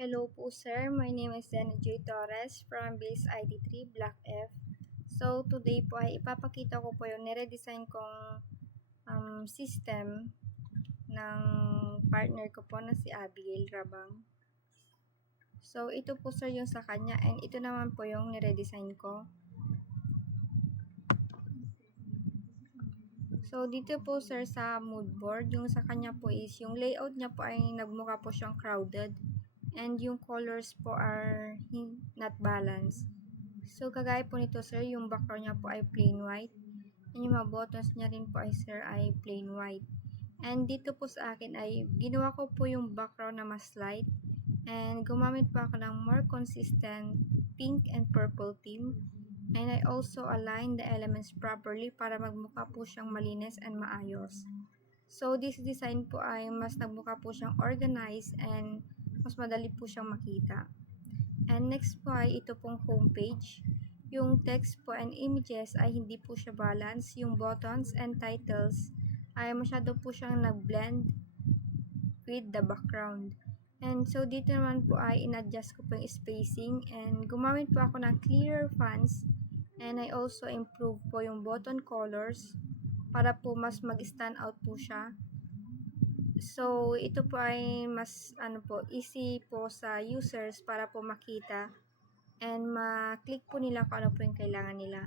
Hello po sir, my name is Dana J. Torres from Base ID3 Block F. So today po ay ipapakita ko po yung nire-design kong system ng partner ko po na si Abigail Rabang. So ito po sir yung sa kanya and ito naman po yung nire-design ko. So dito po sir sa mood board, yung sa kanya po is yung layout niya po ay nagmukha po siyang crowded. And yung colors po are not balanced. So, kagaya po nito sir, yung background niya po ay plain white. And yung mga buttons niya rin po ay sir ay plain white. And dito po sa akin ay ginawa ko po yung background na mas light. And gumamit po ako ng more consistent pink and purple theme. And I also align the elements properly para magmukha po siyang malinis and maayos. So, this design po ay mas nagmukha po siyang organized and mas madali po siyang makita. And next po ay ito pong homepage. Yung text po and images ay hindi po siya balance. Yung buttons and titles ay masyado po siyang nag-blend with the background. And so dito naman po ay in-adjust ko po yung spacing and gumamit po ako ng clearer fonts. And I also improve po yung button colors para po mas mag-stand out po siya. So, ito po ay mas easy po sa users para po makita and ma-click po nila kung ano po yung kailangan nila.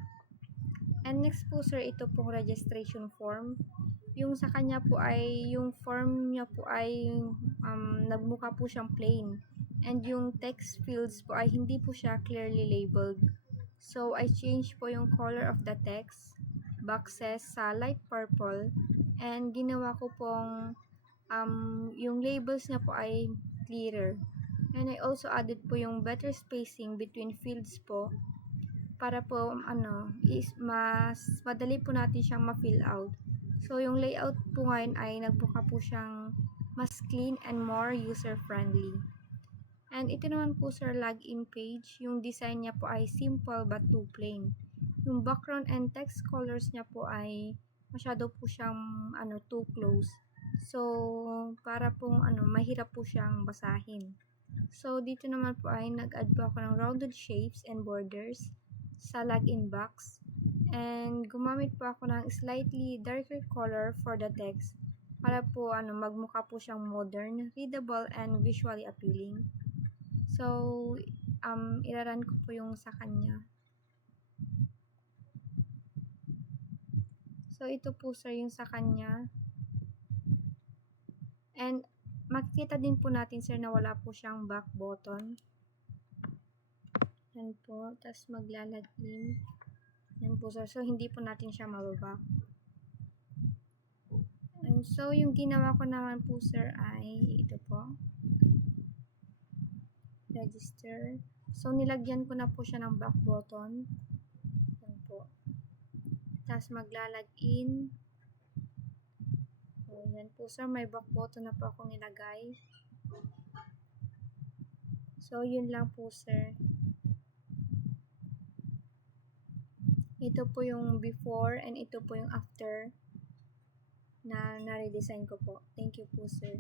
And next po sir, ito pong registration form. Yung sa kanya po ay, yung form niya po ay nagmukha po siyang plain. And yung text fields po ay hindi po siya clearly labeled. So, I changed po yung color of the text boxes sa light purple and ginawa ko pong yung labels niya po ay clearer. And I also added po yung better spacing between fields po para po is mas madali po natin siyang ma-fill out. So yung layout po ngayon ay nagbuka po siyang mas clean and more user-friendly. And ito naman po sir, login page. Yung design niya po ay simple but too plain. Yung background and text colors niya po ay masyado po siyang too close. So, para pong mahirap po siyang basahin. So, dito naman po ay nag-add po ako ng rounded shapes and borders sa login box. And gumamit po ako ng slightly darker color for the text para po magmukha po siyang modern, readable, and visually appealing. So, iraran ko po yung sa kanya. So, ito po sir yung sa kanya. And, makikita din po natin sir na wala po siyang back button. Yan po. Tapos maglalagin. Yan po sir. So, hindi po natin siya mababack. And so, yung ginawa ko naman po sir ay ito po. Register. So, nilagyan ko na po siya ng back button. Yan po. Tapos maglalagin. So, yan po sir. May back button na po akong nilagay. So, yun lang po sir. Ito po yung before and ito po yung after na na-redesign ko po. Thank you po sir.